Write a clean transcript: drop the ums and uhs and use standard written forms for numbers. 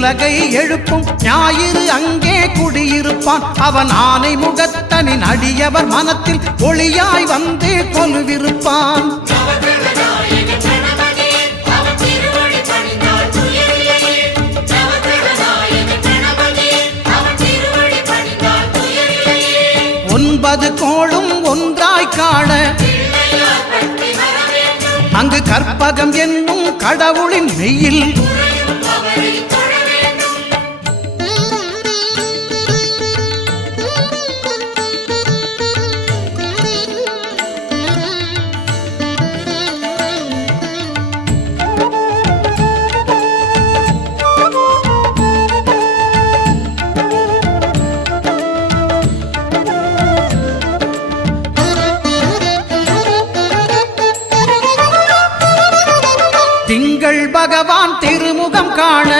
உலகை எழுப்பும் ஞாயிறு அங்கே குடியிருப்பான். அவன் ஆனை முகத்தனின் அடியவர் மனத்தில் ஒளியாய் வந்து கொலுவிருப்பான். ஒன்பது கோளும் ஒன்றாய் காண அங்கு கற்பகம் என்னும் கடவுளின் மெய்யில் திங்கள் பகவான் திருமுகம் காண